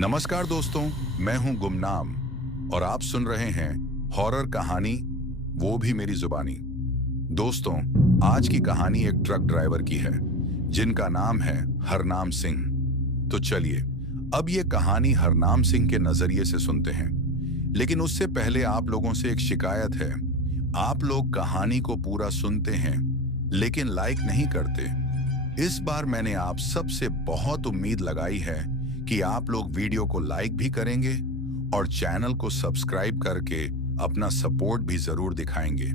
नमस्कार दोस्तों, मैं हूं गुमनाम और आप सुन रहे हैं हॉरर कहानी, वो भी मेरी जुबानी। दोस्तों, आज की कहानी एक ट्रक ड्राइवर की है जिनका नाम है हरनाम सिंह। तो चलिए अब ये कहानी हरनाम सिंह के नजरिए से सुनते हैं। लेकिन उससे पहले आप लोगों से एक शिकायत है। आप लोग कहानी को पूरा सुनते हैं लेकिन लाइक नहीं करते। इस बार मैंने आप सबसे बहुत उम्मीद लगाई है कि आप लोग वीडियो को लाइक भी करेंगे और चैनल को सब्सक्राइब करके अपना सपोर्ट भी जरूर दिखाएंगे।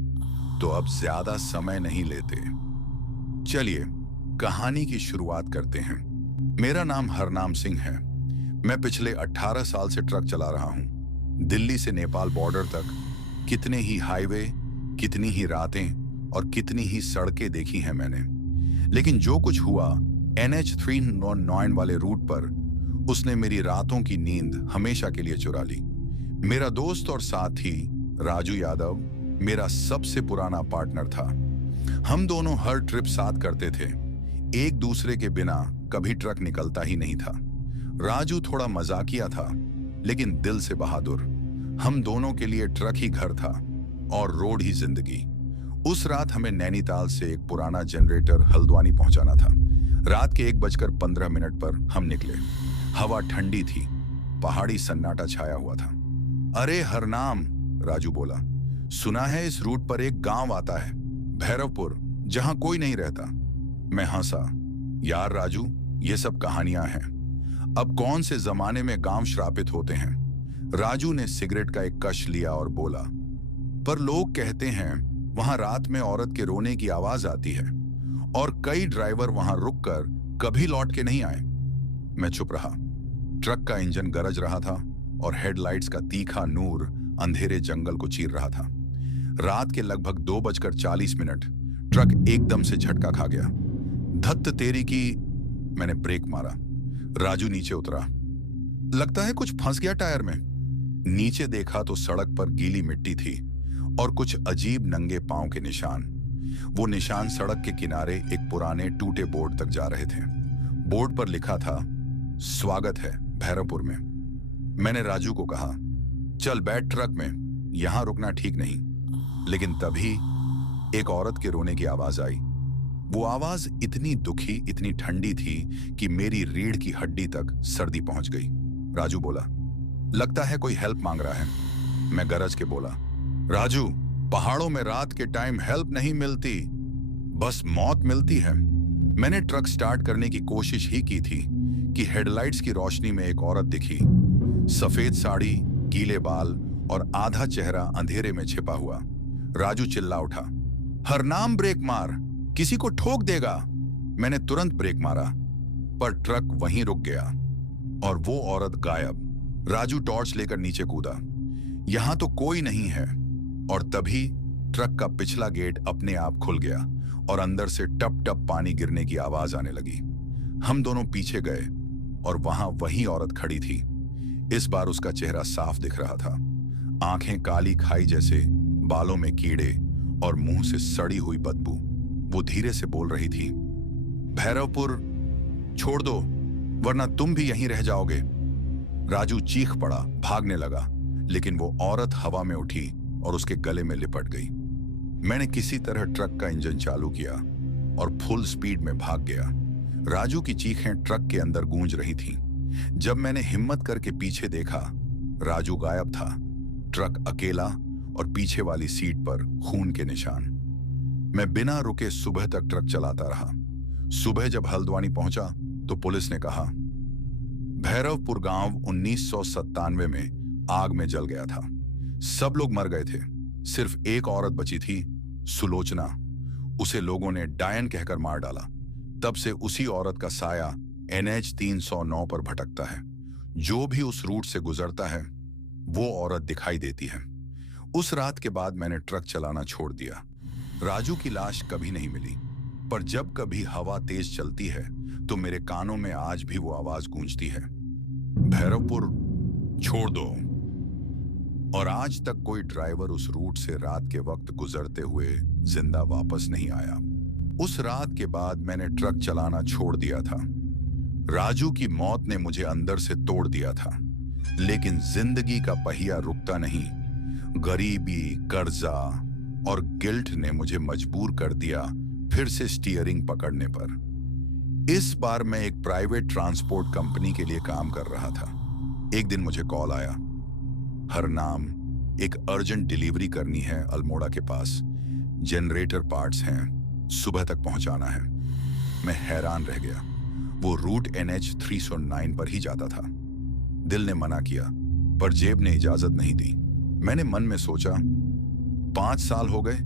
तो अब ज्यादा समय नहीं लेते, चलिए कहानी की शुरुआत करते हैं। मेरा नाम हरनाम सिंह है। मैं पिछले 18 साल से ट्रक चला रहा हूं। दिल्ली से नेपाल बॉर्डर तक कितने ही हाईवे, कितनी ही रातें और कितनी ही सड़कें देखी हैं मैंने। लेकिन जो कुछ हुआ NH 309 वाले रूट पर, उसने मेरी रातों की नींद हमेशा के लिए चुरा ली। मेरा दोस्त और साथी राजू यादव मेरा सबसे पुराना पार्टनर था। हम दोनों हर ट्रिप साथ करते थे। एक दूसरे के बिना कभी ट्रक निकलता ही नहीं था। राजू थोड़ा मजाकिया था लेकिन दिल से बहादुर। हम दोनों के लिए ट्रक ही घर था और रोड ही जिंदगी। उस रात हमें नैनीताल से एक पुराना जनरेटर हल्द्वानी पहुंचाना था। रात के 1:15 पर हम निकले। हवा ठंडी थी, पहाड़ी सन्नाटा छाया हुआ था। अरे हरनाम, राजू बोला, सुना है इस रूट पर एक गांव आता है, भैरवपुर, जहां कोई नहीं रहता। मैं हंसा, यार राजू, ये सब कहानियां हैं। अब कौन से जमाने में गांव श्रापित होते हैं। राजू ने सिगरेट का एक कश लिया और बोला, पर लोग कहते हैं वहां रात में औरत के रोने की आवाज आती है और कई ड्राइवर वहां रुककर कभी लौट के नहीं आए। मैं चुप रहा। ट्रक का इंजन गरज रहा था और हेडलाइट्स का तीखा नूर अंधेरे जंगल को चीर रहा था। रात के लगभग 2:40 ट्रक एकदम से झटका खा गया। धत्त तेरी की, मैंने ब्रेक मारा। राजू नीचे उतरा। लगता है कुछ फंस गया टायर में। नीचे देखा तो सड़क पर गीली मिट्टी थी और कुछ अजीब नंगे पांव के निशान। वो निशान सड़क के किनारे एक पुराने टूटे बोर्ड तक जा रहे थे। बोर्ड पर लिखा था, स्वागत है भैरवपुर में। मैंने राजू को कहा, चल बैठ ट्रक में, यहां रुकना ठीक नहीं। लेकिन तभी एक औरत के रोने की आवाज आई। वो आवाज इतनी दुखी, इतनी ठंडी थी कि मेरी रीढ़ की हड्डी तक सर्दी पहुंच गई। राजू बोला, लगता है कोई हेल्प मांग रहा है। मैं गरज के बोला, राजू, पहाड़ों में रात के टाइम हेल्प नहीं मिलती, बस मौत मिलती है। मैंने ट्रक स्टार्ट करने की कोशिश ही की थी कि हेडलाइट्स की रोशनी में एक औरत दिखी। सफेद साड़ी, गीले बाल और आधा चेहरा अंधेरे में छिपा हुआ। राजू चिल्ला उठा, हरनाम ब्रेक मार, किसी को ठोक देगा। मैंने तुरंत ब्रेक मारा, पर ट्रक वहीं रुक गया और वो औरत गायब। राजू टॉर्च लेकर नीचे कूदा। यहां तो कोई नहीं है। और तभी ट्रक का पिछला गेट अपने आप खुल गया और अंदर से टप टप पानी गिरने की आवाज आने लगी। हम दोनों पीछे गए और वहां वही औरत खड़ी थी। इस बार उसका चेहरा साफ दिख रहा था। आंखें काली खाई जैसे, बालों में कीड़े और मुंह से सड़ी हुई बदबू। वो धीरे से बोल रही थी, भैरवपुर छोड़ दो वरना तुम भी यहीं रह जाओगे। राजू चीख पड़ा, भागने लगा, लेकिन वो औरत हवा में उठी और उसके गले में लिपट गई। मैंने किसी तरह ट्रक का इंजन चालू किया और फुल स्पीड में भाग गया। राजू की चीखें ट्रक के अंदर गूंज रही थीं। जब मैंने हिम्मत करके पीछे देखा, राजू गायब था। ट्रक अकेला और पीछे वाली सीट पर खून के निशान। मैं बिना रुके सुबह तक ट्रक चलाता रहा। सुबह जब हल्द्वानी पहुंचा तो पुलिस ने कहा, भैरवपुर गांव 1997 में आग में जल गया था। सब लोग मर गए थे, सिर्फ एक औरत बची थी, सुलोचना। उसे लोगों ने डायन कहकर मार डाला। तब से उसी औरत का साया NH 309 पर भटकता है। जो भी उस रूट से गुजरता है वो औरत दिखाई देती है। उस रात के बाद मैंने ट्रक चलाना छोड़ दिया। राजू की लाश कभी नहीं मिली, पर जब कभी हवा तेज चलती है तो मेरे कानों में आज भी वो आवाज गूंजती है, भैरवपुर छोड़ दो। और आज तक कोई ड्राइवर उस रूट से रात के वक्त गुजरते हुए जिंदा वापस नहीं आया। उस रात के बाद मैंने ट्रक चलाना छोड़ दिया था। राजू की मौत ने मुझे अंदर से तोड़ दिया था, लेकिन जिंदगी का पहिया रुकता नहीं। गरीबी, कर्जा और गिल्ट ने मुझे मजबूर कर दिया फिर से स्टीयरिंग पकड़ने पर। इस बार मैं एक प्राइवेट ट्रांसपोर्ट कंपनी के लिए काम कर रहा था। एक दिन मुझे कॉल आया, हरनाम, एक अर्जेंट डिलीवरी करनी है अल्मोड़ा के पास, जनरेटर पार्ट्स हैं, सुबह तक पहुंचाना है। मैं हैरान रह गया। वो रूट NH 309 पर ही जाता था। दिल ने मना किया, पर जेब ने इजाजत नहीं दी। मैंने मन में सोचा, 5 साल हो गए,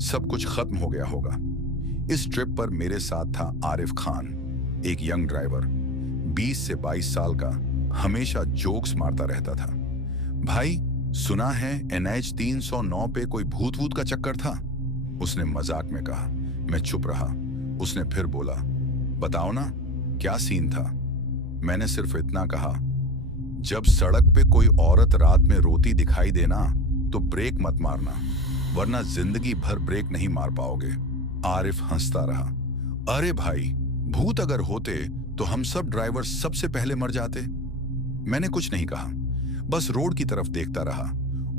सब कुछ खत्म हो गया होगा। इस ट्रिप पर मेरे साथ था आरिफ खान, एक यंग ड्राइवर, 20 से 22 साल का, हमेशा जोक्स मारता रहता था। भाई, सुना है NH 309 पे कोई भूत वूत का चक्कर था? उसने मजाक में कहा। मैं चुप रहा। उसने फिर बोला, बताओ ना, क्या सीन था? मैंने सिर्फ इतना कहा, जब सड़क पे कोई औरत रात में रोती दिखाई देना तो ब्रेक मत मारना, वरना जिंदगी भर ब्रेक नहीं मार पाओगे। आरिफ हंसता रहा। अरे भाई, भूत अगर होते तो हम सब ड्राइवर सबसे पहले मर जाते। मैंने कुछ नहीं कहा, बस रोड की तरफ देखता रहा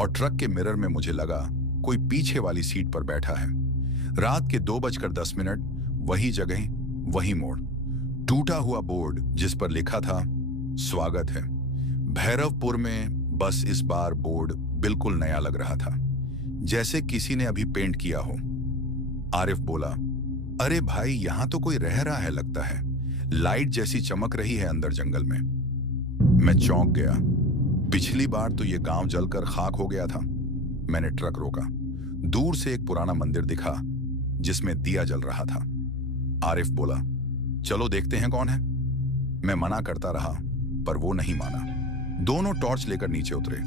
और ट्रक के मिरर में मुझे लगा कोई पीछे वाली सीट पर बैठा है। रात के 2:10, वही जगह, वही मोड़, टूटा हुआ बोर्ड जिस पर लिखा था, स्वागत है भैरवपुर में। बस इस बार बोर्ड बिल्कुल नया लग रहा था, जैसे किसी ने अभी पेंट किया हो। आरिफ बोला, अरे भाई, यहां तो कोई रह रहा है लगता है, लाइट जैसी चमक रही है अंदर जंगल में। मैं चौंक गया। पिछली बार तो ये गांव जलकर खाक हो गया था। मैंने ट्रक रोका। दूर से एक पुराना मंदिर दिखा जिसमें दिया जल रहा था। आरिफ बोला, चलो देखते हैं कौन है। मैं मना करता रहा, पर वो नहीं माना। दोनों टॉर्च लेकर नीचे उतरे।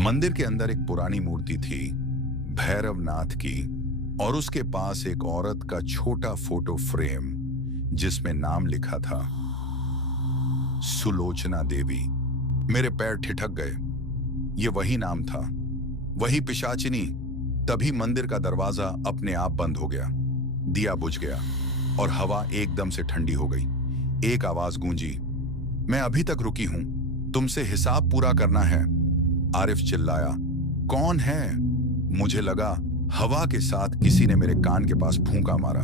मंदिर के अंदर एक पुरानी मूर्ति थी, भैरवनाथ की, और उसके पास एक औरत का छोटा फोटो फ्रेम जिसमें नाम लिखा था, सुलोचना देवी। मेरे पैर ठिठक गए। ये वही नाम था, वही पिशाचिनी। तभी मंदिर का दरवाजा अपने आप बंद हो गया, दिया बुझ गया और हवा एकदम से ठंडी हो गई। एक आवाज गूंजी, मैं अभी तक रुकी हूं, तुमसे हिसाब पूरा करना है। आरिफ चिल्लाया, कौन है? मुझे लगा हवा के साथ किसी ने मेरे कान के पास फूंका मारा।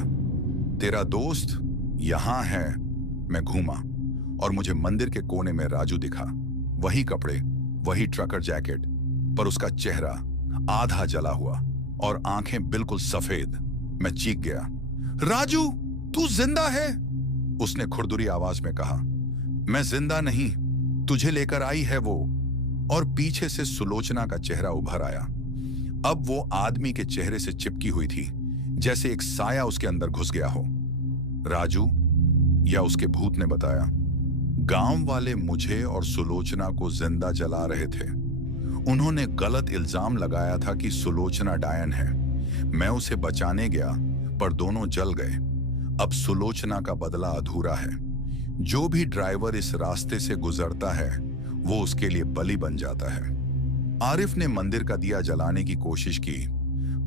तेरा दोस्त यहां है। मैं घूमा और मुझे मंदिर के कोने में राजू दिखा। वही कपड़े, वही ट्रकर जैकेट, पर उसका चेहरा आधा जला हुआ और आंखें बिल्कुल सफेद। मैं चीख गया, राजू, तू जिंदा है? उसने खुरदुरी आवाज में कहा, मैं जिंदा नहीं, तुझे लेकर आई है वो। और पीछे से सुलोचना का चेहरा उभर आया। अब वो आदमी के चेहरे से चिपकी हुई थी, जैसे एक साया उसके अंदर घुस गया हो। राजू या उसके भूत ने बताया, गांव वाले मुझे और सुलोचना को जिंदा जला रहे थे। उन्होंने गलत इल्जाम लगाया था कि सुलोचना डायन है। मैं उसे बचाने गया, पर दोनों जल गए। अब सुलोचना का बदला अधूरा है। जो भी ड्राइवर इस रास्ते से गुजरता है, वो उसके लिए बलि बन जाता है। आरिफ ने मंदिर का दिया जलाने की कोशिश की,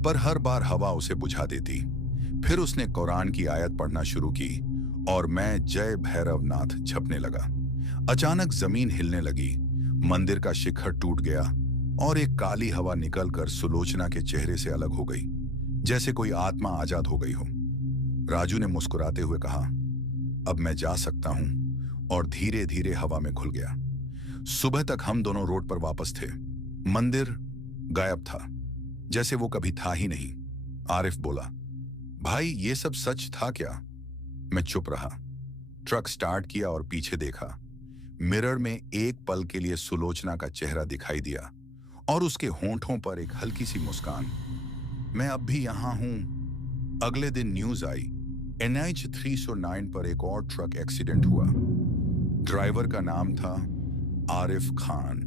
पर हर बार हवा उसे बुझा देती। फिर उसने कुरान की आयत पढ़ना शुरू की और मैं जय भैरवनाथ छपने लगा। अचानक जमीन हिलने लगी, मंदिर का शिखर टूट गया और एक काली हवा निकलकर सुलोचना के चेहरे से अलग हो गई, जैसे कोई आत्मा आजाद हो गई हो। राजू ने मुस्कुराते हुए कहा, अब मैं जा सकता हूं, और धीरे धीरे हवा में घुल गया। सुबह तक हम दोनों रोड पर वापस थे। मंदिर गायब था, जैसे वो कभी था ही नहीं। आरिफ बोला, भाई, ये सब सच था क्या? मैं चुप रहा। ट्रक स्टार्ट किया और पीछे देखा। मिरर में एक पल के लिए सुलोचना का चेहरा दिखाई दिया और उसके होंठों पर एक हल्की सी मुस्कान। मैं अब भी यहां हूं। अगले दिन न्यूज आई, NH 309 पर एक और ट्रक एक्सीडेंट हुआ। ड्राइवर का नाम था आरिफ खान।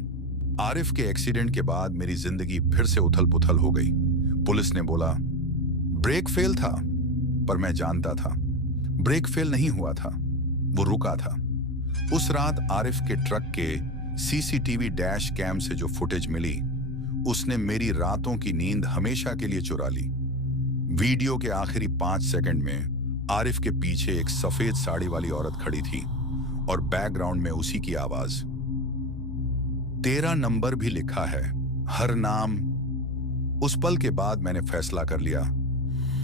आरिफ के एक्सीडेंट के बाद मेरी जिंदगी फिर से उथल पुथल हो गई। पुलिस ने बोला ब्रेक फेल था, पर मैं जानता था ब्रेक फेल नहीं हुआ था, वो रुका था। उस रात आरिफ के ट्रक के CCTV डैश कैम से जो फुटेज मिली, उसने मेरी रातों की नींद हमेशा के लिए चुरा ली। वीडियो के आखिरी 5 सेकंड में आरिफ के पीछे एक सफेद साड़ी वाली औरत खड़ी थी। और बैकग्राउंड में उसी की आवाज। 13 नंबर भी लिखा है, हर नाम। उस पल के बाद मैंने फैसला कर लिया,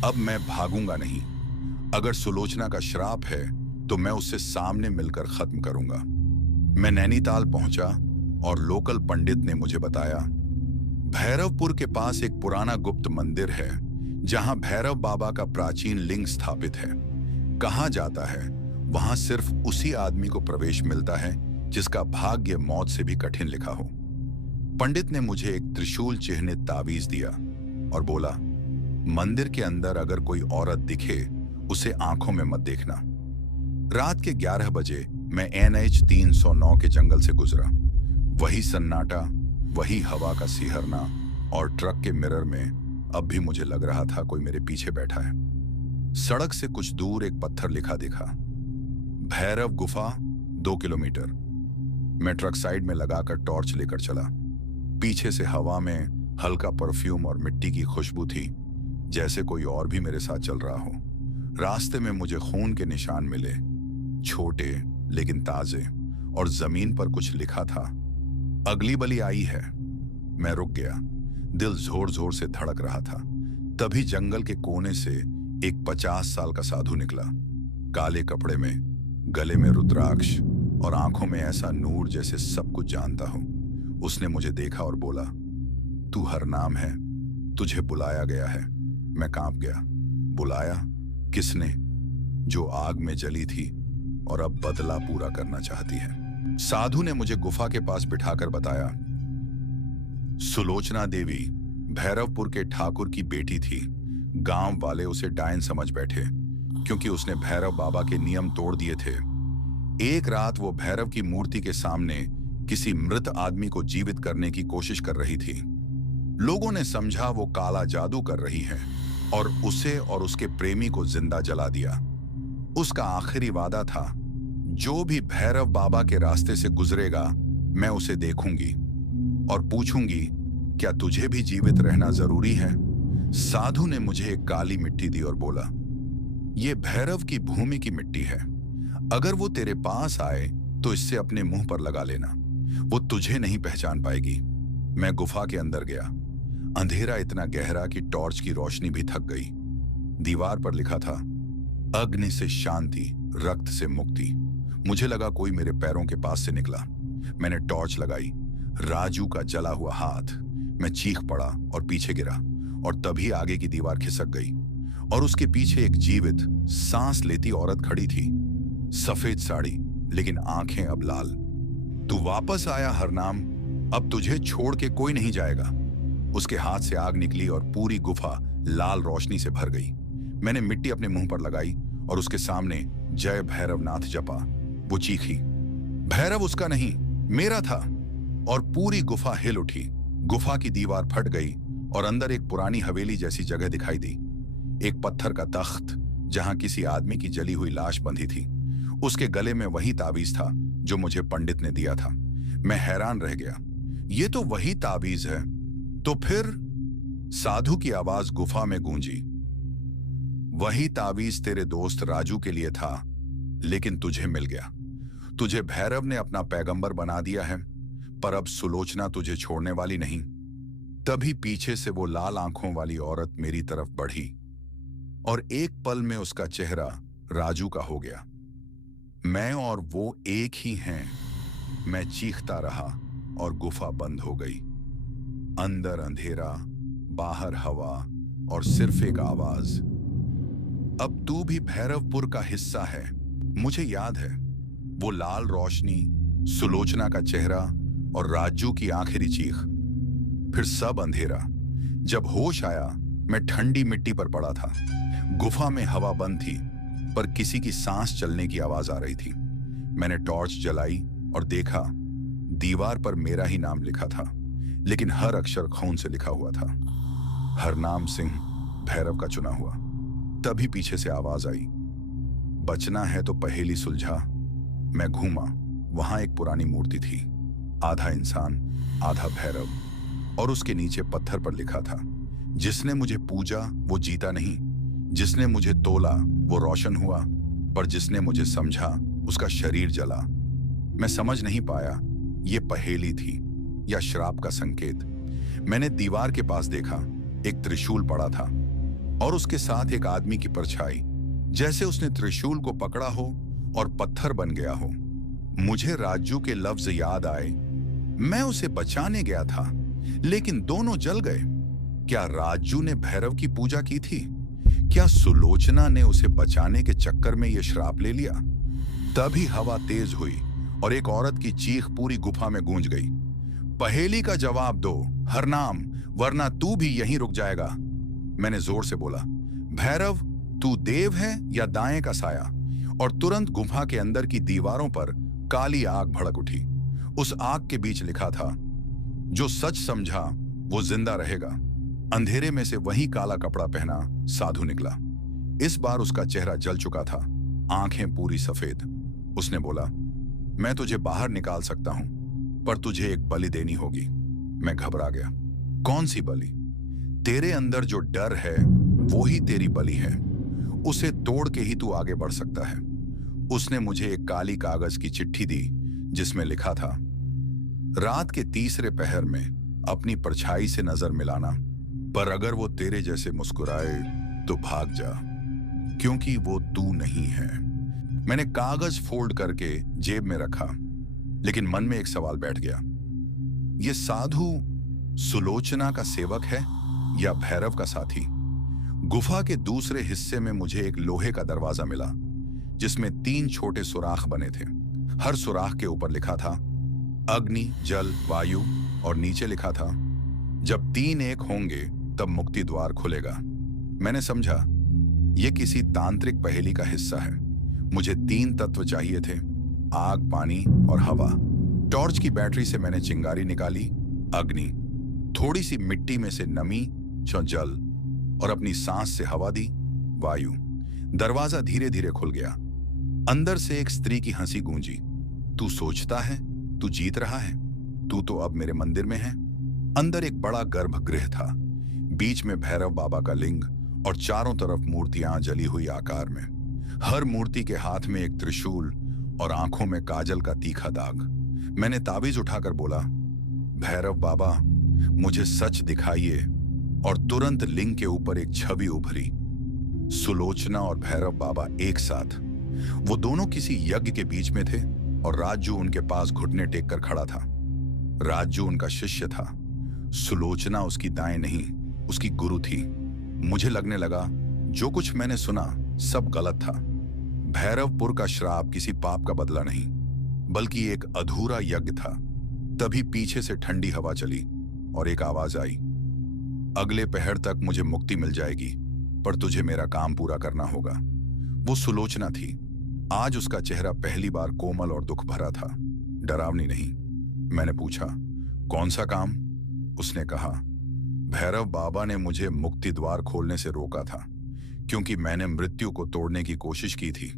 अब मैं भागूंगा नहीं। अगर सुलोचना का श्राप है तो मैं उससे सामने मिलकर खत्म करूंगा। मैं नैनीताल पहुंचा और लोकल पंडित ने मुझे बताया, भैरवपुर के पास एक पुराना गुप्त मंदिर है जहां भैरव बाबा का प्राचीन लिंग स्थापित है। कहा जाता है वहां सिर्फ उसी आदमी को प्रवेश मिलता है जिसका भाग्य मौत से भी कठिन लिखा हो। पंडित ने मुझे एक त्रिशूल चिह्नित ताबीज दिया और बोला, मंदिर के अंदर अगर कोई औरत दिखे उसे आंखों में मत देखना। रात के 11 बजे मैं NH 309 के जंगल से गुजरा। वही सन्नाटा, वही हवा का सिहरना और ट्रक के मिरर में अब भी मुझे लग रहा था कोई मेरे पीछे बैठा है। सड़क से कुछ दूर एक पत्थर लिखा दिखा, भैरव गुफा 2 किलोमीटर। मैं ट्रक साइड में लगाकर टॉर्च लेकर चला। पीछे से हवा में हल्का परफ्यूम और मिट्टी की खुशबू थी, जैसे कोई और भी मेरे साथ चल रहा हो। रास्ते में मुझे खून के निशान मिले, छोटे लेकिन ताजे, और जमीन पर कुछ लिखा था, अगली बलि आई है। मैं रुक गया, दिल जोर जोर से धड़क रहा था। तभी जंगल के कोने से एक 50 साल का साधु निकला, काले कपड़े में, गले में रुद्राक्ष और आंखों में ऐसा नूर जैसे सब कुछ जानता हो। उसने मुझे देखा और बोला, तू हरनाम है, तुझे बुलाया गया है। मैं कांप गया। बुलाया? किसने? जो आग में जली थी और अब बदला पूरा करना चाहती है। साधु ने मुझे गुफा के पास बिठाकर बताया, सुलोचना देवी भैरवपुर के ठाकुर की बेटी थी। गांव वाले उसे डायन समझ बैठे क्योंकि उसने भैरव बाबा के नियम तोड़ दिए थे। एक रात वो भैरव की मूर्ति के सामने किसी मृत आदमी को जीवित करने की कोशिश कर रही थी। लोगों ने समझा वो काला जादू कर रही है और उसे और उसके प्रेमी को जिंदा जला दिया। उसका आखिरी वादा था, जो भी भैरव बाबा के रास्ते से गुजरेगा मैं उसे देखूंगी और पूछूंगी, क्या तुझे भी जीवित रहना जरूरी है? साधु ने मुझे एक काली मिट्टी दी और बोला, ये भैरव की भूमि की मिट्टी है। अगर वो तेरे पास आए तो इससे अपने मुंह पर लगा लेना, वो तुझे नहीं पहचान पाएगी। मैं गुफा के अंदर गया। अंधेरा इतना गहरा कि टॉर्च की रोशनी भी थक गई। दीवार पर लिखा था, अग्नि से शांति, रक्त से मुक्ति। मुझे लगा कोई मेरे पैरों के पास से निकला। मैंने टॉर्च लगाई। राजू का जला हुआ हाथ। मैं चीख पड़ा और पीछे गिरा, और तभी आगे की दीवार खिसक गई और उसके पीछे एक जीवित, सांस लेती औरत खड़ी थी। सफेद साड़ी, लेकिन आंखें अब लाल। तू वापस आया हरनाम, अब तुझे छोड़ के कोई नहीं जाएगा। उसके हाथ से आग निकली और पूरी गुफा लाल रोशनी से भर गई। मैंने मिट्टी अपने मुंह पर लगाई और उसके सामने जय भैरवनाथ जपा। वो चीखी, भैरव उसका नहीं, मेरा था। और पूरी गुफा हिल उठी। गुफा की दीवार फट गई और अंदर एक पुरानी हवेली जैसी जगह दिखाई दी। एक पत्थर का तख्त जहां किसी आदमी की जली हुई लाश बंधी थी। उसके गले में वही ताबीज था जो मुझे पंडित ने दिया था। मैं हैरान रह गया, ये तो वही ताबीज है। तो फिर? साधु की आवाज गुफा में गूंजी, वही ताबीज तेरे दोस्त राजू के लिए था, लेकिन तुझे मिल गया। तुझे भैरव ने अपना पैगंबर बना दिया है, पर अब सुलोचना तुझे छोड़ने वाली नहीं। तभी पीछे से वो लाल आंखों वाली औरत मेरी तरफ बढ़ी और एक पल में उसका चेहरा राजू का हो गया। मैं और वो एक ही हैं। मैं चीखता रहा और गुफा बंद हो गई। अंदर अंधेरा, बाहर हवा और सिर्फ एक आवाज, अब तू भी भैरवपुर का हिस्सा है। मुझे याद है वो लाल रोशनी, सुलोचना का चेहरा और राजू की आखिरी चीख। फिर सब अंधेरा। जब होश आया, मैं ठंडी मिट्टी पर पड़ा था। गुफा में हवा बंद थी, पर किसी की सांस चलने की आवाज आ रही थी। मैंने टॉर्च जलाई और देखा, दीवार पर मेरा ही नाम लिखा था, लेकिन हर अक्षर खून से लिखा हुआ था। हरनाम सिंह, भैरव का चुना हुआ। तभी पीछे से आवाज आई, बचना है तो पहेली सुलझा। मैं घूमा। वहां एक पुरानी मूर्ति थी, आधा इंसान आधा भैरव, और उसके नीचे पत्थर पर लिखा था, जिसने मुझे पूजा वो जीता नहीं, जिसने मुझे तोला वो रोशन हुआ, पर जिसने मुझे समझा उसका शरीर जला। मैं समझ नहीं पाया ये पहेली थी या श्राप का संकेत। मैंने दीवार के पास देखा, एक त्रिशूल पड़ा था और उसके साथ एक आदमी की परछाई, जैसे उसने त्रिशूल को पकड़ा हो और पत्थर बन गया हो। मुझे राजू के लफ्ज याद आए। मैं उसे बचाने गया था, लेकिन दोनों जल गए। क्या राजू ने भैरव की पूजा की थी? क्या सुलोचना ने उसे बचाने के चक्कर में यह श्राप ले लिया? तभी हवा तेज हुई और एक औरत की चीख पूरी गुफा में गूंज गई। पहेली का जवाब दो, हरनाम, वरना तू भी यहीं रुक जाएगा। मैंने जोर से बोला, भैरव, तू देव है या दाएं का साया? और तुरंत गुफा के अंदर की दीवारों पर काली आग भड़क उठी। उस आग के बीच लिखा था, जो सच समझा वो जिंदा रहेगा। अंधेरे में से वही काला कपड़ा पहना साधु निकला। इस बार उसका चेहरा जल चुका था, आंखें पूरी सफेद। उसने बोला, मैं तुझे बाहर निकाल सकता हूं, पर तुझे एक बलि देनी होगी। मैं घबरा गया। कौन सी बलि? तेरे अंदर जो डर है वो ही तेरी बलि है। उसे तोड़ के ही तू आगे बढ़ सकता है। उसने मुझे एक काली कागज की चिट्ठी दी जिसमें लिखा था, रात के तीसरे पहर में अपनी परछाई से नजर मिलाना, पर अगर वो तेरे जैसे मुस्कुराए तो भाग जा, क्योंकि वो तू नहीं है। मैंने कागज फोल्ड करके जेब में रखा, लेकिन मन में एक सवाल बैठ गया। ये साधु सुलोचना का सेवक है या भैरव का साथी? गुफा के दूसरे हिस्से में मुझे एक लोहे का दरवाजा मिला, जिसमें 3 छोटे सुराख बने थे। हर सुराख के ऊपर लिखा था अग्नि, जल, वायु, और नीचे लिखा था, जब 3 एक होंगे तब मुक्ति द्वार खुलेगा। मैंने समझा यह किसी तांत्रिक पहेली का हिस्सा है। मुझे 3 तत्व चाहिए थे, आग, पानी और हवा। टॉर्च की बैटरी से मैंने चिंगारी निकाली, अग्नि, थोड़ी सी मिट्टी में से नमी, जल, और अपनी सांस से हवा दी, वायु। दरवाजा धीरे धीरे खुल गया। अंदर से एक स्त्री की हंसी गूंजी, तू सोचता है तू जीत रहा है? तू तो अब मेरे मंदिर में है। अंदर एक बड़ा गर्भगृह था, बीच में भैरव बाबा का लिंग और चारों तरफ मूर्तियां जली हुई आकार में। हर मूर्ति के हाथ में एक त्रिशूल और आंखों में काजल का तीखा दाग। मैंने ताबीज उठाकर बोला, भैरव बाबा, मुझे सच दिखाइए। और तुरंत लिंग के ऊपर एक छवि उभरी, सुलोचना और भैरव बाबा एक साथ। वो दोनों किसी यज्ञ के बीच में थे और राजू उनके पास घुटने टेक कर खड़ा था। राजू उनका शिष्य था, सुलोचना उसकी दाएं नहीं, उसकी गुरु थी। मुझे लगने लगा जो कुछ मैंने सुना सब गलत था। भैरवपुर का श्राप किसी पाप का बदला नहीं, बल्कि एक अधूरा यज्ञ था। तभी पीछे से ठंडी हवा चली और एक आवाज आई, अगले पहर तक मुझे मुक्ति मिल जाएगी, पर तुझे मेरा काम पूरा करना होगा। वो सुलोचना थी। आज उसका चेहरा पहली बार कोमल और दुख भरा था, डरावनी नहीं। मैंने पूछा, कौन सा काम? उसने कहा, भैरव बाबा ने मुझे मुक्ति द्वार खोलने से रोका था, क्योंकि मैंने मृत्यु को तोड़ने की कोशिश की थी।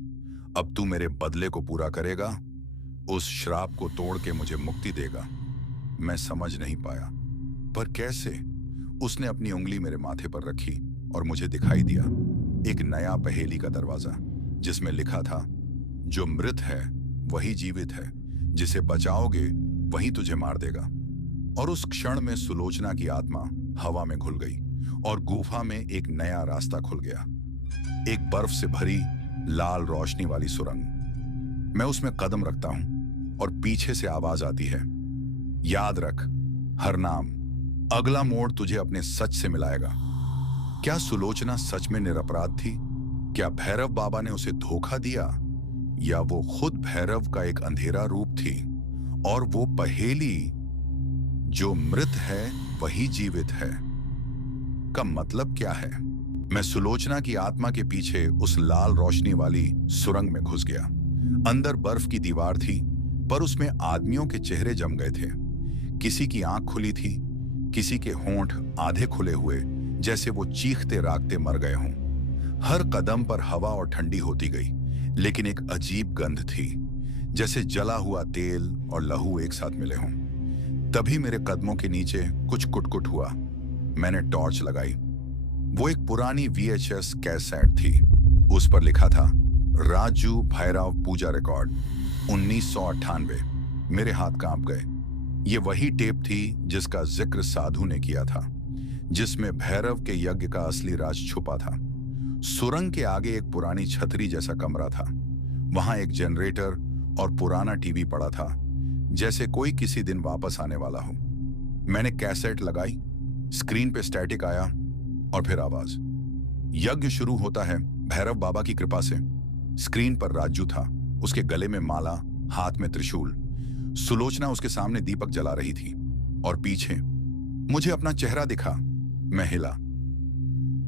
अब तू मेरे बदले को पूरा करेगा, उस श्राप को तोड़ के मुझे मुक्ति देगा। मैं समझ नहीं पाया, पर कैसे? उसने अपनी उंगली मेरे माथे पर रखी और मुझे दिखाई दिया एक नया पहेली का दरवाजा, जिसमें लिखा था, जो मृत है वही जीवित है, जिसे बचाओगे वही तुझे मार देगा। और उस क्षण में सुलोचना की आत्मा हवा में घुल गई और गुफा में एक नया रास्ता खुल गया। एक बर्फ से भरी लाल रोशनी वाली सुरंग। मैं उसमें कदम रखता हूं और पीछे से आवाज आती है, याद रख हरनाम, अगला मोड़ तुझे अपने सच से मिलाएगा। क्या सुलोचना सच में निरपराध थी? क्या भैरव बाबा ने उसे धोखा दिया, या वो खुद भैरव का एक अंधेरा रूप थी? और वो पहेली, जो मृत है वही जीवित है, का मतलब क्या है? मैं सुलोचना की आत्मा के पीछे उस लाल रोशनी वाली सुरंग में घुस गया। अंदर बर्फ की दीवार थी, पर उसमें आदमियों के चेहरे जम गए थे। किसी की आंख खुली थी, किसी के होंठ आधे खुले हुए, जैसे वो चीखते रागते मर गए हों। हर कदम पर हवा और ठंडी होती गई, लेकिन एक अजीब गंध थी, जैसे जला हुआ तेल और लहू एक साथ मिले हों। तभी मेरे कदमों के नीचे कुछ कुटकुट हुआ। मैंने टॉर्च लगाई। वो एक पुरानी VHS कैसेट थी। उस पर लिखा था, राजू भैरव पूजा रिकॉर्ड 1998। मेरे हाथ कांप गए। ये वही टेप थी जिसका जिक्र साधु ने किया था, जिसमें भैरव के यज्ञ का असली राज छुपा था। सुरंग के आगे एक पुरानी छतरी जैसा कमरा था। वहां एक जनरेटर और पुराना टीवी पड़ा था, जैसे कोई किसी दिन वापस आने वाला हो। मैंने कैसेट लगाई, स्क्रीन पे स्टैटिक आया और फिर आवाज। यज्ञ शुरू होता है भैरव बाबा की कृपा से। स्क्रीन पर राजू था, उसके गले में माला, हाथ में त्रिशूल। सुलोचना उसके सामने दीपक जला रही थी और पीछे मुझे अपना चेहरा दिखा। मैं हिला।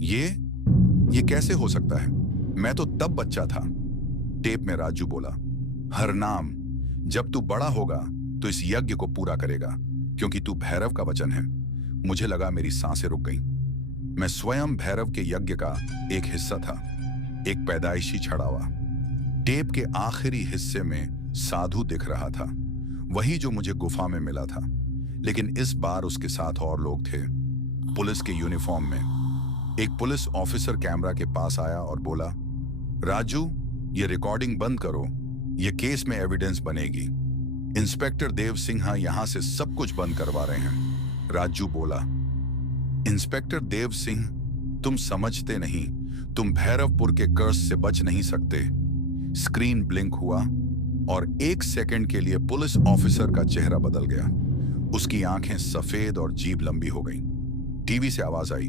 ये कैसे हो सकता है? मैं तो तब बच्चा था। टेप में राजू बोला, हर नाम, जब तू बड़ा होगा तो इस यज्ञ को पूरा करेगा, क्योंकि तू भैरव का वचन है। मुझे लगा मेरी सांसें रुक गईं। मैं स्वयं भैरव के यज्ञ का एक हिस्सा था, एक पैदाइशी छड़ावा। टेप के आखिरी हिस्से में साधु दिख रहा था, वही जो मुझे गुफा में मिला था। लेकिन इस बार उसके साथ और लोग थे, पुलिस के यूनिफॉर्म में। एक पुलिस ऑफिसर कैमरा के पास आया और बोला, राजू, ये रिकॉर्डिंग बंद करो, ये केस में एविडेंस बनेगी। इंस्पेक्टर देव सिंह यहां से सब कुछ बंद करवा रहे हैं। राजू बोला, इंस्पेक्टर देव सिंह, तुम समझते नहीं, तुम भैरवपुर के कर्ज से बच नहीं सकते। स्क्रीन ब्लिंक हुआ और एक सेकंड के लिए पुलिस ऑफिसर का चेहरा बदल गया। उसकी आंखें सफेद और जीभ लंबी हो गईं। टीवी से आवाज आई,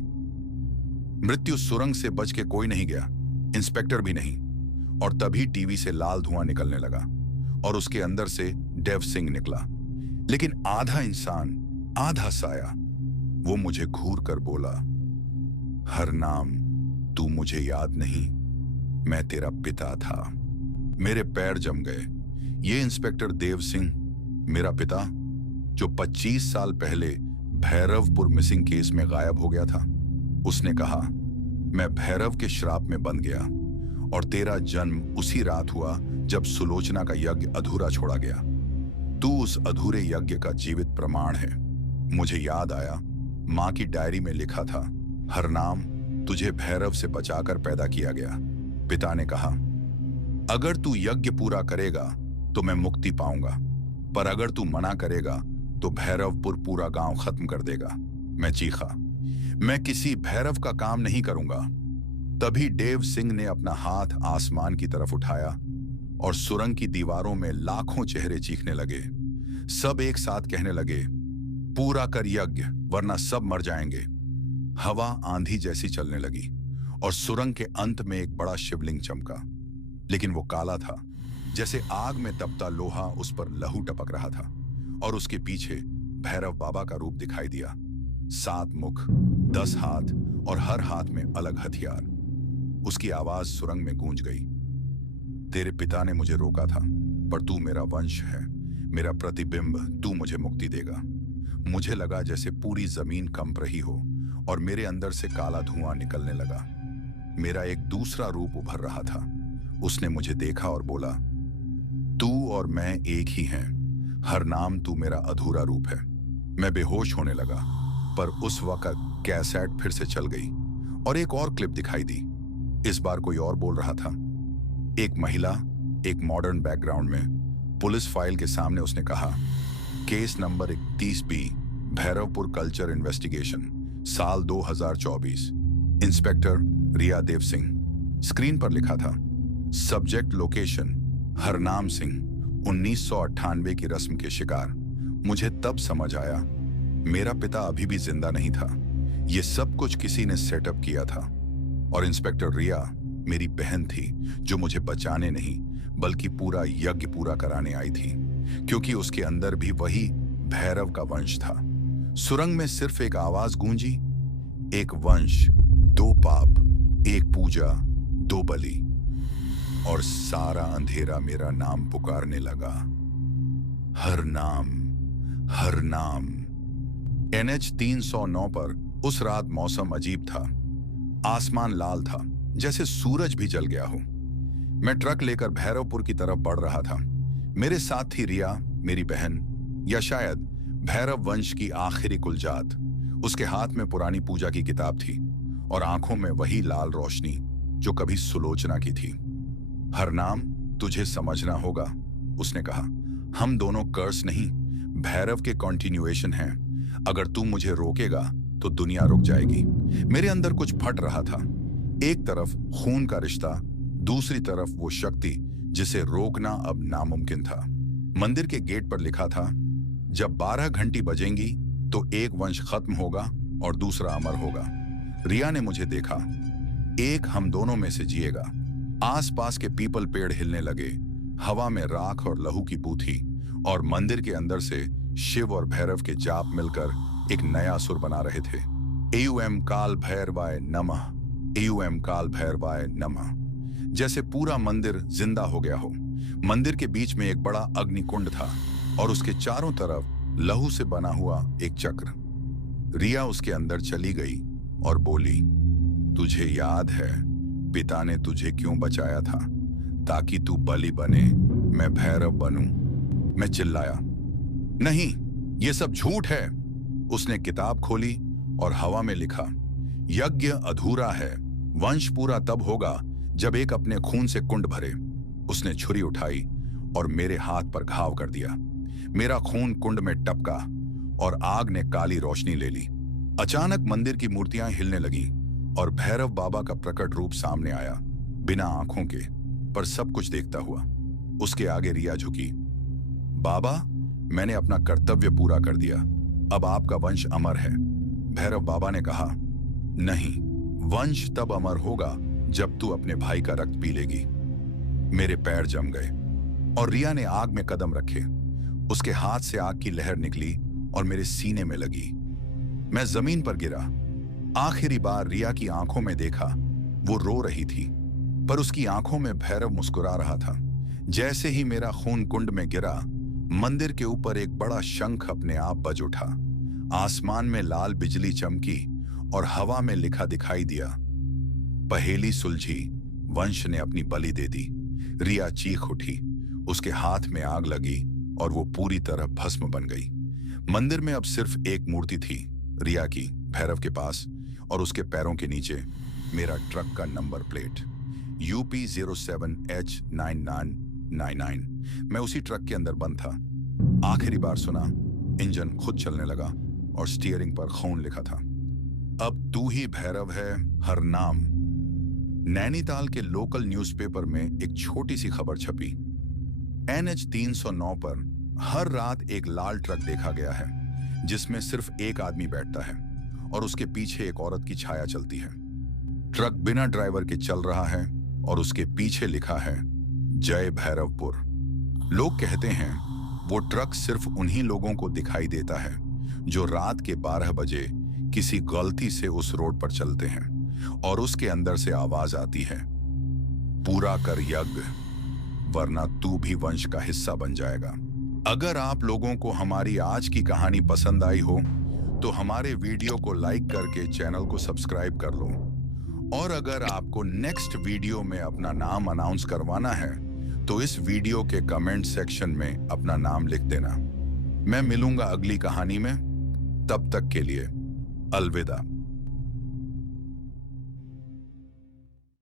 मृत्यु सुरंग से बच के कोई नहीं गया, इंस्पेक्टर भी नहीं। और तभी टीवी से लाल धुआं निकलने लगा और उसके अंदर से देव सिंह निकला, लेकिन आधा इंसान आधा साया। वो मुझे घूर कर बोला, हर नाम, तू मुझे याद नहीं, मैं तेरा पिता था। मेरे पैर जम गए। ये इंस्पेक्टर देव सिंह, मेरा पिता, जो 25 साल पहले भैरवपुर मिसिंग केस में गायब हो गया था। उसने कहा, मैं भैरव के श्राप में बंध गया और तेरा जन्म उसी रात हुआ जब सुलोचना का यज्ञ अधूरा छोड़ा गया। तू उस अधूरे यज्ञ का जीवित प्रमाण है। मुझे याद आया, मां की डायरी में लिखा था, हर नाम, तुझे भैरव से बचाकर पैदा किया गया। पिता ने कहा, अगर तू यज्ञ पूरा करेगा तो मैं मुक्ति पाऊंगा, पर अगर तू मना करेगा तो भैरवपुर पूरा गांव खत्म कर देगा। मैं चीखा, मैं किसी भैरव का काम नहीं करूंगा। तभी देव सिंह ने अपना हाथ आसमान की तरफ उठाया और सुरंग की दीवारों में लाखों चेहरे चीखने लगे। सब एक साथ कहने लगे, पूरा कर यज्ञ, वरना सब मर जाएंगे। हवा आंधी जैसी चलने लगी और सुरंग के अंत में एक बड़ा शिवलिंग चमका, लेकिन वो काला था, जैसे आग में तपता लोहा उस पर लहू टपक रहा था। और उसके पीछे भैरव बाबा का रूप दिखाई दिया, 7 मुख, 10 हाथ और हर हाथ में अलग हथियार। उसकी आवाज सुरंग में गूंज गई, तेरे पिता ने मुझे रोका था, पर तू मेरा वंश है, मेरा प्रतिबिंब, तू मुझे मुक्ति देगा। मुझे लगा जैसे पूरी जमीन कंप रही हो और मेरे अंदर से काला धुआं निकलने लगा। मेरा एक दूसरा रूप उभर रहा था। उसने मुझे देखा और बोला, तू और मैं एक ही हैं। हर नाम, तू मेरा अधूरा रूप है। मैं बेहोश होने लगा, पर उस वक्त कैसेट फिर से चल गई और एक और क्लिप दिखाई दी। इस बार कोई और बोल रहा था। एक महिला, एक मॉडर्न बैकग्राउंड में, पुलिस फाइल के सामने उसने कहा, case number 31B, Bhairavpur culture investigation, साल 2024, इंस्पेक्टर रिया देव सिंह। स्क्रीन पर लिखा था, सब्जेक्ट लोकेशन हरनाम सिंह, 1998 की रस्म के शिकार। मुझे तब समझ आया, मेरा पिता अभी भी जिंदा नहीं था। ये सब कुछ किसी ने सेटअप किया था। और इंस्पेक्टर रिया मेरी बहन थी, जो मुझे बचाने नहीं बल्कि पूरा यज्ञ पूरा कराने आई थी, क्योंकि उसके अंदर भी वही भैरव का वंश था। सुरंग में सिर्फ एक आवाज गूंजी, एक वंश, 2 पाप, एक पूजा, 2 बलि, और सारा अंधेरा मेरा नाम पुकारने लगा, हर नाम, हर नाम। NH 309 पर उस रात मौसम अजीब था। आसमान लाल था, जैसे सूरज भी जल गया हो। मैं ट्रक लेकर भैरवपुर की तरफ बढ़ रहा था। मेरे साथ थी रिया, मेरी बहन, या शायद भैरव वंश की आखिरी कुलजात। उसके हाथ में पुरानी पूजा की किताब थी और आंखों में वही लाल रोशनी जो कभी सुलोचना की थी। हर नाम तुझे समझना होगा, उसने कहा। हम दोनों कर्स नहीं, भैरव के कॉन्टिन्यूएशन हैं। अगर तू मुझे रोकेगा तो दुनिया रुक जाएगी। मेरे अंदर कुछ फट रहा था। एक तरफ खून का रिश्ता, दूसरी तरफ वो शक्ति जिसे रोकना अब नामुमकिन था। मंदिर के गेट पर लिखा था, जब 12 घंटी बजेंगी तो एक वंश खत्म होगा और दूसरा अमर होगा। रिया ने मुझे देखा। एक हम दोनों में से जिएगा। आसपास के पीपल पेड़ हिलने लगे। हवा में राख और लहू की बू थी और मंदिर के अंदर से शिव और भैरव के जाप मिलकर एक नया सुर बना रहे थे। एयूएम काल भैरवाय नमः, एयूएम काल भैरवाय नमः। जैसे पूरा मंदिर जिंदा हो गया हो। मंदिर के बीच में एक बड़ा अग्निकुंड था और उसके चारों तरफ लहू से बना हुआ एक चक्र। रिया उसके अंदर चली गई और बोली, तुझे याद है पिता ने तुझे क्यों बचाया था? ताकि तू बलि बने, मैं भैरव बनूं। मैं चिल्लाया, नहीं, ये सब झूठ है। उसने किताब खोली और हवा में लिखा, यज्ञ अधूरा है, वंश पूरा तब होगा जब एक अपने खून से कुंड भरे। उसने छुरी उठाई और मेरे हाथ पर घाव कर दिया। मेरा खून कुंड में टपका और आग ने काली रोशनी ले ली। अचानक मंदिर की मूर्तियां हिलने लगीं और भैरव बाबा का प्रकट रूप सामने आया, बिना आंखों के, पर सब कुछ देखता हुआ। उसके आगे रिया झुकी। बाबा, मैंने अपना कर्तव्य पूरा कर दिया, अब आपका वंश अमर है। भैरव बाबा ने कहा, नहीं, वंश तब अमर होगा जब तू अपने भाई का रक्त पी लेगी। मेरे पैर जम गए और रिया ने आग में कदम रखे। उसके हाथ से आग की लहर निकली और मेरे सीने में लगी। मैं जमीन पर गिरा। आखिरी बार रिया की आंखों में देखा, वो रो रही थी, पर उसकी आंखों में भैरव मुस्कुरा रहा था। जैसे ही मेरा खून कुंड में गिरा, मंदिर के ऊपर एक बड़ा शंख अपने आप बज उठा। आसमान में लाल बिजली चमकी और हवा में लिखा दिखाई दिया, पहेली सुलझी, वंश ने अपनी बलि दे दी। रिया चीख उठी। उसके हाथ में आग लगी और वो पूरी तरह भस्म बन गई। मंदिर में अब सिर्फ एक मूर्ति थी, रिया की, भैरव के पास, और उसके पैरों के नीचे मेरा ट्रक का नंबर प्लेट, UP 07H9999। मैं उसी ट्रक के अंदर बंद था। आखिरी बार सुना, इंजन खुद चलने लगा और स्टीयरिंग पर खून लिखा था, अब तू ही भैरव है, हर नाम। नैनीताल के लोकल न्यूज़पेपर में एक छोटी सी खबर छपी। NH 309 पर हर रात एक लाल ट्रक देखा गया है, जिसमें सिर्फ एक आदमी बैठता है और उसके पीछे एक औरत की छाया चलती है। ट्रक बिना ड्राइवर के चल रहा है और उसके पीछे लिखा है, जय भैरवपुर। लोग कहते हैं वो ट्रक सिर्फ उन्हीं लोगों को दिखाई देता है जो रात के 12 बजे किसी गलती से उस रोड पर चलते हैं और उसके अंदर से आवाज आती है, पूरा कर यज्ञ, वरना तू भी वंश का हिस्सा बन जाएगा। अगर आप लोगों को हमारी आज की कहानी पसंद आई हो तो हमारे वीडियो को लाइक करके चैनल को सब्सक्राइब कर लो। और अगर आपको नेक्स्ट वीडियो में अपना नाम अनाउंस करवाना है तो इस वीडियो के कमेंट सेक्शन में अपना नाम लिख देना। मैं मिलूंगा अगली कहानी में, तब तक के लिए अलविदा।